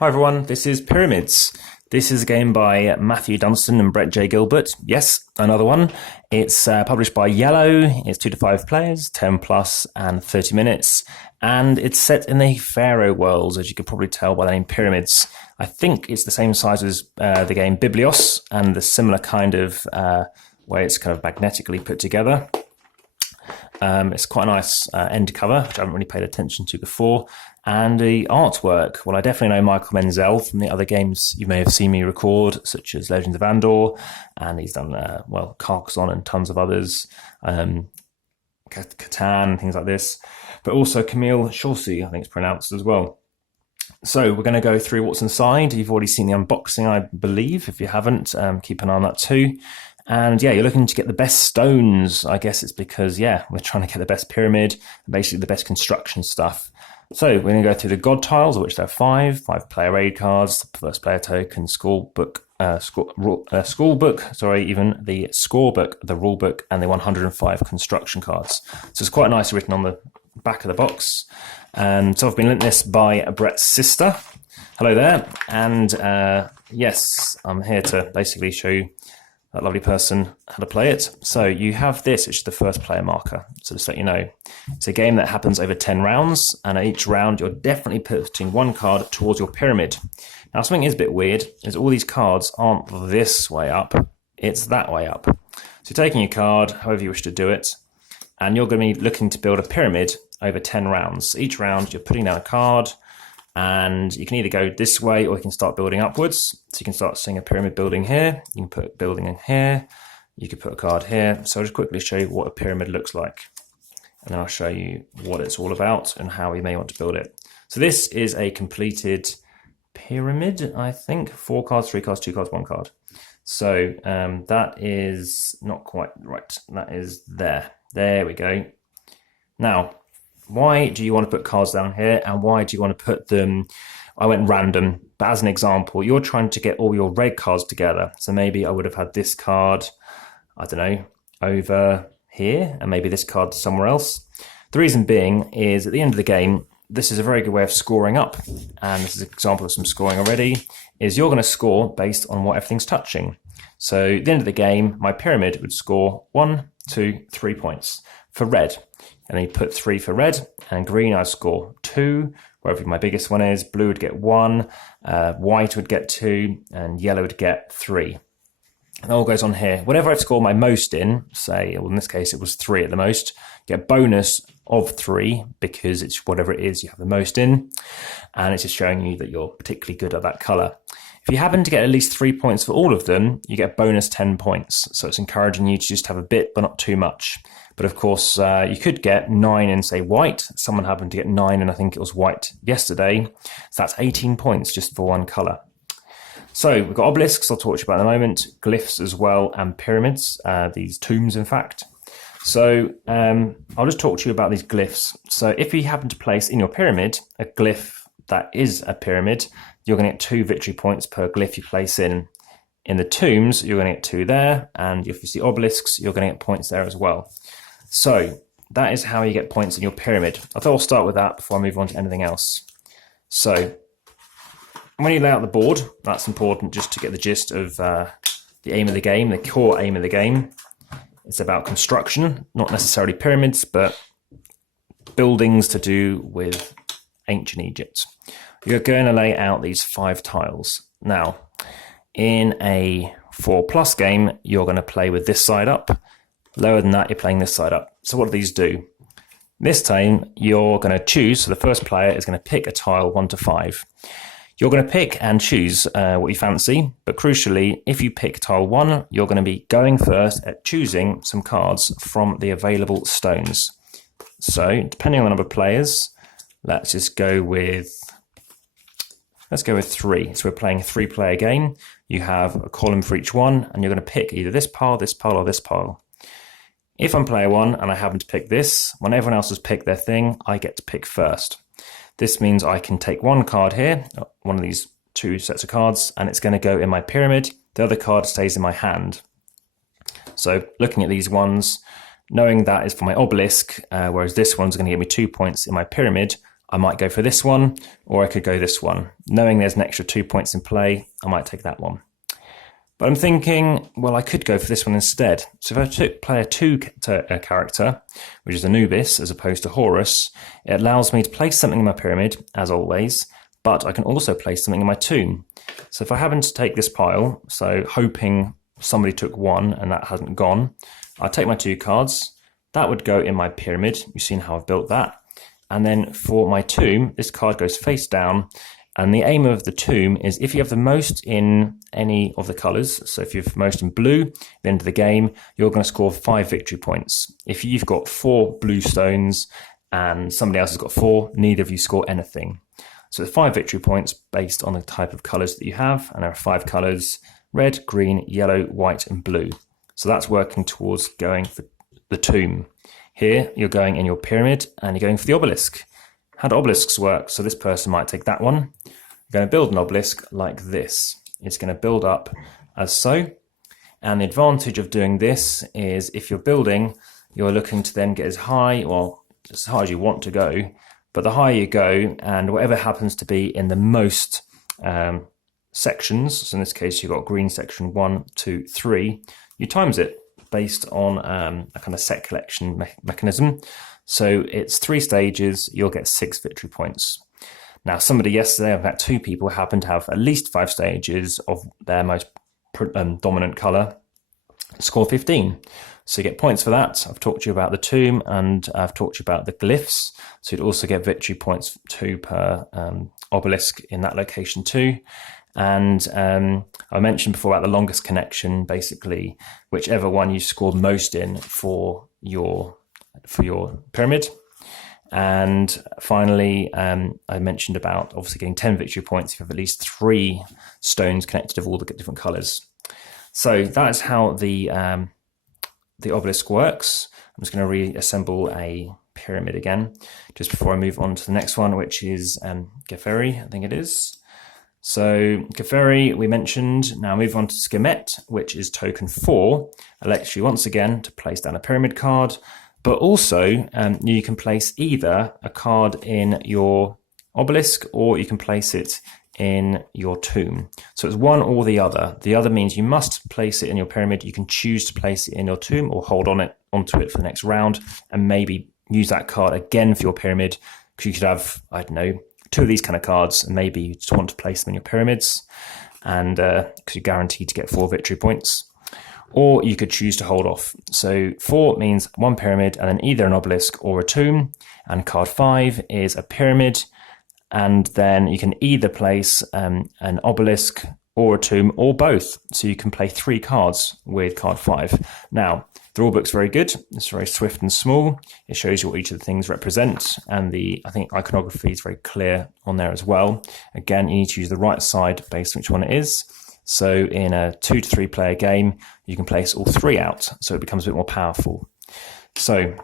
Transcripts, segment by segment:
Hi everyone, this is Pyramids. This is a game by Matthew Dunstan and Brett J.Gilbert. Yes, another one. It's published by Yellow. It's 2 to 5 players, 10 plus and 30 minutes. And it's set in the Pharaoh worlds, as you could probably tell by the name Pyramids. I think it's the same size as the game Biblios and the similar kind of way it's kind of magnetically put together. It's quite a nice end cover, which I haven't really paid attention to before. And the artwork, well, I definitely know Michael Menzel from the other games you may have seen me record, such as Legends of Andor, and he's done, Carcassonne and tons of others, Catan, things like this, but also Camille Chaussy, I think it's pronounced as well. So we're going to go through what's inside. You've already seen the unboxing, I believe. If you haven't, keep an eye on that too. And yeah, you're looking to get the best stones. I guess it's because, yeah, we're trying to get the best pyramid, basically the best construction stuff. So we're going to go through the god tiles, of which there are 5 player aid cards, the first player token, school book, the scorebook, the rule book, and the 105 construction cards. So it's quite nicely written on the back of the box. So I've been lent this by Brett's sister. Hello there. And yes, I'm here to basically show you that lovely person how to play it. So you have this, which is the first player marker. So just to let you know, it's a game that happens over 10 rounds, and at each round you're definitely putting one card towards your pyramid. Now something is a bit weird is all these cards aren't this way up, it's that way up. So you're taking your card, however you wish to do it, and you're going to be looking to build a pyramid over 10 rounds. Each round you're putting down a card, and you can either go this way or you can start building upwards. So you can start seeing a pyramid building here. You can put a building in here. You could put a card here. So I'll just quickly show you what a pyramid looks like. And then I'll show you what it's all about and how you may want to build it. So this is a completed pyramid, I think. 4 cards, 3 cards, 2 cards, 1 card. So that is not quite right. That is there. There we go. Now, why do you want to put cards down here, and why do you want to put them? I went random, but as an example, you're trying to get all your red cards together. So maybe I would have had this card, I don't know, over here, and maybe this card somewhere else. The reason being is at the end of the game, this is a very good way of scoring up. And this is an example of some scoring already, is you're going to score based on what everything's touching. So at the end of the game, my pyramid would score 1, 2, 3 points for red. And then you put 3 for red, and green I'd score 2, wherever my biggest one is. Blue would get 1, white would get 2, and yellow would get 3. And it all goes on here. Whenever I score my most in, say, well in this case it was 3 at the most, get a bonus of 3 because it's whatever it is you have the most in, and it's just showing you that you're particularly good at that colour. If you happen to get at least 3 points for all of them, you get a bonus 10 points. So it's encouraging you to just have a bit, but not too much. But of course, you could get 9 in, say, white. Someone happened to get 9 and I think it was white yesterday. So that's 18 points just for one colour. So we've got obelisks, I'll talk to you about in a moment, glyphs as well, and pyramids, these tombs, in fact. So I'll just talk to you about these glyphs. So if you happen to place in your pyramid a glyph that is a pyramid, you're going to get 2 victory points per glyph you place in. In the tombs, you're going to get 2 there, and if you see obelisks, you're going to get points there as well. So that is how you get points in your pyramid. I thought I'll start with that before I move on to anything else. So when you lay out the board, that's important just to get the gist of the aim of the game, the core aim of the game. It's about construction, not necessarily pyramids, but buildings to do with ancient Egypt. You're going to lay out these 5 tiles. Now, in a 4+ game, you're going to play with this side up. Lower than that, you're playing this side up. So what do these do? This time, you're going to choose, so the first player is going to pick a tile 1 to 5. You're going to pick and choose what you fancy, but crucially, if you pick tile 1, you're going to be going first at choosing some cards from the available stones. So, depending on the number of players, let's go with 3. So we're playing a 3-player game. You have a column for each one, and you're going to pick either this pile, or this pile. If I'm player 1 and I happen to pick this, when everyone else has picked their thing, I get to pick first. This means I can take one card here, one of these 2 sets of cards, and it's going to go in my pyramid. The other card stays in my hand. So looking at these ones, knowing that is for my obelisk, whereas this one's going to give me 2 points in my pyramid, I might go for this one, or I could go this one. Knowing there's an extra 2 points in play, I might take that one. But I'm thinking, well, I could go for this one instead. So if I play a 2 character, which is Anubis as opposed to Horus, it allows me to place something in my pyramid, as always, but I can also place something in my tomb. So if I happen to take this pile, so hoping somebody took 1 and that hasn't gone, I'll take my 2 cards. That would go in my pyramid. You've seen how I've built that. And then for my tomb, this card goes face down. And the aim of the tomb is if you have the most in any of the colours, so if you have the most in blue, at the end of the game, you're going to score 5 victory points. If you've got 4 blue stones and somebody else has got 4, neither of you score anything. So the 5 victory points based on the type of colours that you have, and there are 5 colours: red, green, yellow, white and blue. So that's working towards going for the tomb. Here you're going in your pyramid and you're going for the obelisk. How do obelisks work? So this person might take that one. You're going to build an obelisk like this. It's going to build up as so. And the advantage of doing this is if you're building, you're looking to then get as high, well, as high as you want to go. But the higher you go, and whatever happens to be in the most sections, so in this case you've got green section 1, 2, 3, you times it based on a kind of set collection mechanism. So it's 3 stages, you'll get 6 victory points. Now, somebody yesterday, in fact 2 people, happened to have at least 5 stages of their most dominant colour, score 15. So you get points for that. I've talked to you about the tomb and I've talked to you about the glyphs. So you'd also get victory points 2 per obelisk in that location too. And I mentioned before about the longest connection, basically whichever one you scored most in for your pyramid. And finally, I mentioned about obviously getting 10 victory points if you have at least 3 stones connected of all the different colours. So that is how the obelisk works. I'm just going to reassemble a pyramid again just before I move on to the next one, which is Geferi, I think it is. So Geferi we mentioned. Now move on to Skemet, which is token 4. Elects you once again to place down a pyramid card, but also you can place either a card in your obelisk or you can place it in your tomb. So it's one or the other. The other means you must place it in your pyramid. You can choose to place it in your tomb or hold onto it for the next round and maybe use that card again for your pyramid, because you could have, I don't know, 2 of these kind of cards and maybe you just want to place them in your pyramids, and because you're guaranteed to get 4 victory points. Or you could choose to hold off. So 4 means 1 pyramid and then either an obelisk or a tomb, and card 5 is a pyramid, and then you can either place an obelisk or a tomb or both. So you can play 3 cards with card 5. Now, the rulebook's very good. It's very swift and small. It shows you what each of the things represent, and I think iconography is very clear on there as well. Again, you need to use the right side based on which one it is. So in a 2 to 3 player game, you can place all 3 out, so it becomes a bit more powerful. So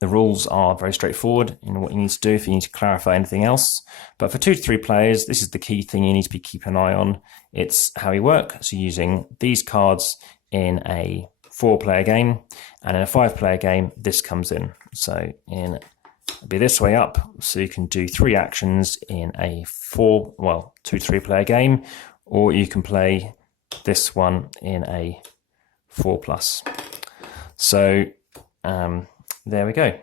the rules are very straightforward in what you need to do if you need to clarify anything else. But for 2 to 3 players, this is the key thing you need to be keeping an eye on. It's how you work. So using these cards in a 4-player game, and in a 5-player game, this comes in. So it'll be this way up, so you can do 3 actions in a 2 to 3 player game, or you can play this one in a 4+. So there we go.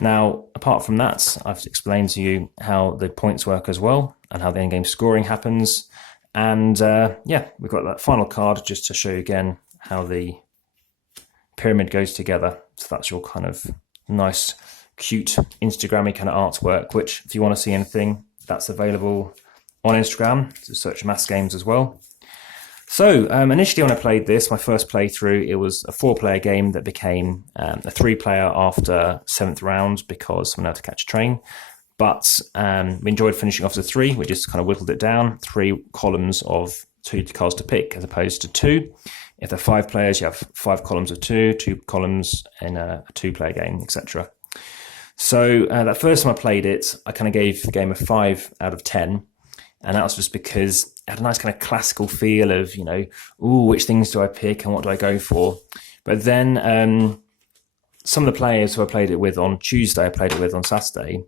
Now, apart from that, I've explained to you how the points work as well, and how the endgame scoring happens. And we've got that final card just to show you again how the pyramid goes together. So that's your kind of nice, cute, Instagrammy kind of artwork, which if you want to see anything, that's available on Instagram. So search AmassGames as well. So initially when I played this, my first playthrough, it was a 4-player game that became a 3-player after 7th round because someone had to catch a train. But we enjoyed finishing off as a 3. We just kind of whittled it down, 3 columns of 2 cards to pick as opposed to 2. If they're 5 players, you have 5 columns of 2 columns in a 2-player game, etc. So that first time I played it, I kind of gave the game a 5 out of 10. And that was just because it had a nice kind of classical feel of, which things do I pick and what do I go for? But then some of the players who I played it with on Tuesday, I played it with on Saturday,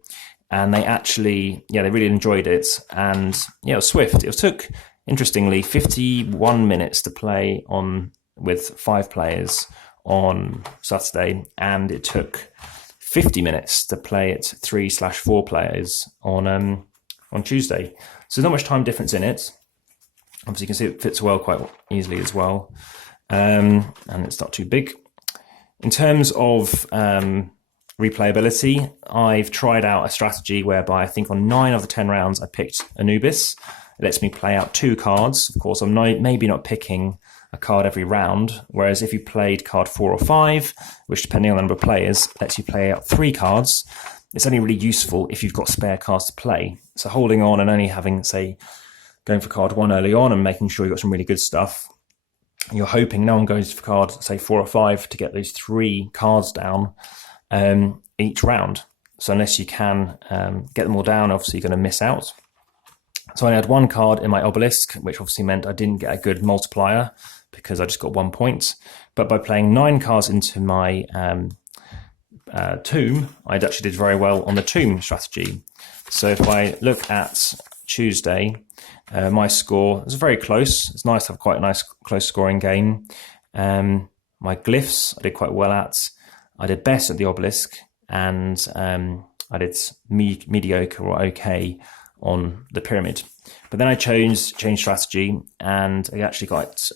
and they actually, they really enjoyed it. And it was swift. It took, interestingly, 51 minutes to play on with 5 players on Saturday, and it took 50 minutes to play it 3/4 players on Tuesday. So not much time difference in it. Obviously, you can see it fits well quite easily as well, and it's not too big. In terms of replayability, I've tried out a strategy whereby I think on 9 of the 10 rounds I picked Anubis. It lets me play out 2 cards. Of course, I'm maybe not picking a card every round, whereas if you played card 4 or 5, which depending on the number of players, lets you play out 3 cards, it's only really useful if you've got spare cards to play. So holding on and only having, say, going for card 1 early on and making sure you've got some really good stuff, you're hoping no one goes for card, say, 4 or 5 to get those 3 cards down each round. So unless you can get them all down, obviously you're going to miss out. So I had 1 card in my obelisk, which obviously meant I didn't get a good multiplier because I just got 1 point. But by playing 9 cards into my tomb, I actually did very well on the tomb strategy. So if I look at Tuesday, my score was very close. It's nice to have quite a nice close scoring game. My glyphs I did quite well at. I did best at the obelisk, and I did mediocre or okay on the pyramid. But then I changed strategy, and I actually got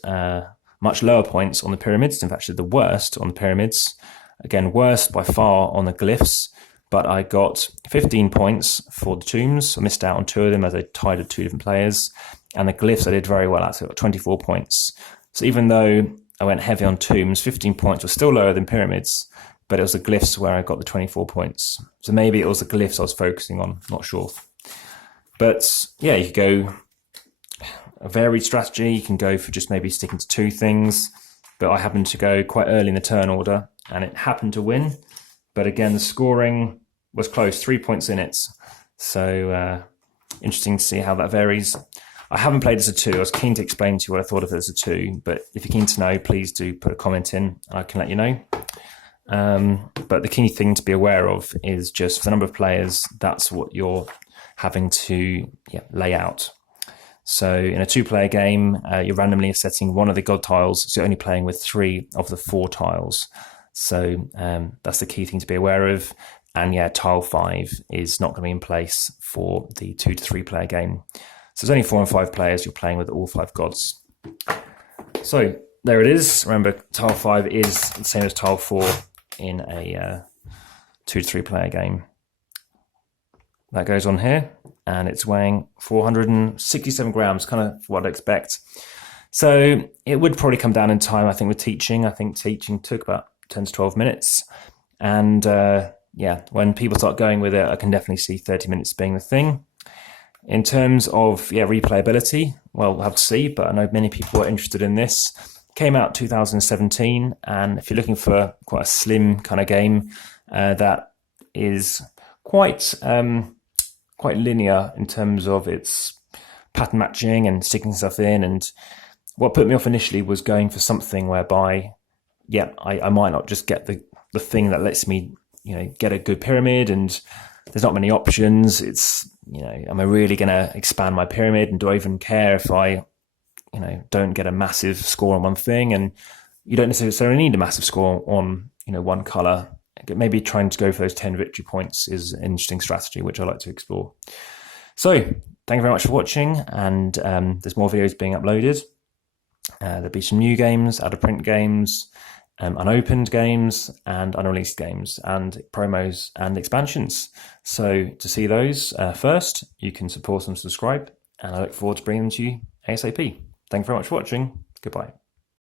much lower points on the pyramids. In fact, actually the worst on the pyramids. Again, worst by far on the glyphs, but I got 15 points for the tombs. I missed out on 2 of them as I tied with 2 different players. And the glyphs I did very well at, so I got 24 points. So even though I went heavy on tombs, 15 points was still lower than pyramids, but it was the glyphs where I got the 24 points. So maybe it was the glyphs I was focusing on, not sure. But yeah, you could go a varied strategy. You can go for just maybe sticking to 2 things, but I happened to go quite early in the turn order, and it happened to win. But again, the scoring was close, 3 points in it. So interesting to see how that varies. I haven't played as a 2. I was keen to explain to you what I thought of it as a 2, but if you're keen to know, please do put a comment in. I can let you know. But the key thing to be aware of is just for the number of players, that's what you're having to lay out. So in a 2-player game, you're randomly setting 1 of the god tiles, so you're only playing with 3 of the 4 tiles. So that's the key thing to be aware of. And tile 5 is not going to be in place for the 2 to 3 player game. So there's only 4 and 5 players, you're playing with all 5 gods. So there it is. Remember, tile 5 is the same as tile 4 in a 2 to 3 player game. That goes on here, and it's weighing 467 grams, kind of what I'd expect. So it would probably come down in time, I think, with teaching. I think teaching took about 10 to 12 minutes. And when people start going with it, I can definitely see 30 minutes being the thing. In terms of replayability, well, we'll have to see, but I know many people are interested in this. Came out 2017, and if you're looking for quite a slim kind of game that is quite linear in terms of its pattern matching and sticking stuff in, and what put me off initially was going for something whereby, I might not just get the thing that lets me, get a good pyramid, and there's not many options. It's, am I really going to expand my pyramid, and do I even care if I, don't get a massive score on one thing? And you don't necessarily need a massive score on, one color. Maybe trying to go for those 10 victory points is an interesting strategy, which I like to explore. So thank you very much for watching, and there's more videos being uploaded. There'll be some new games, out-of-print games, unopened games, and unreleased games, and promos and expansions. So to see those first, you can support and subscribe, and I look forward to bringing them to you ASAP. Thank you very much for watching. Goodbye.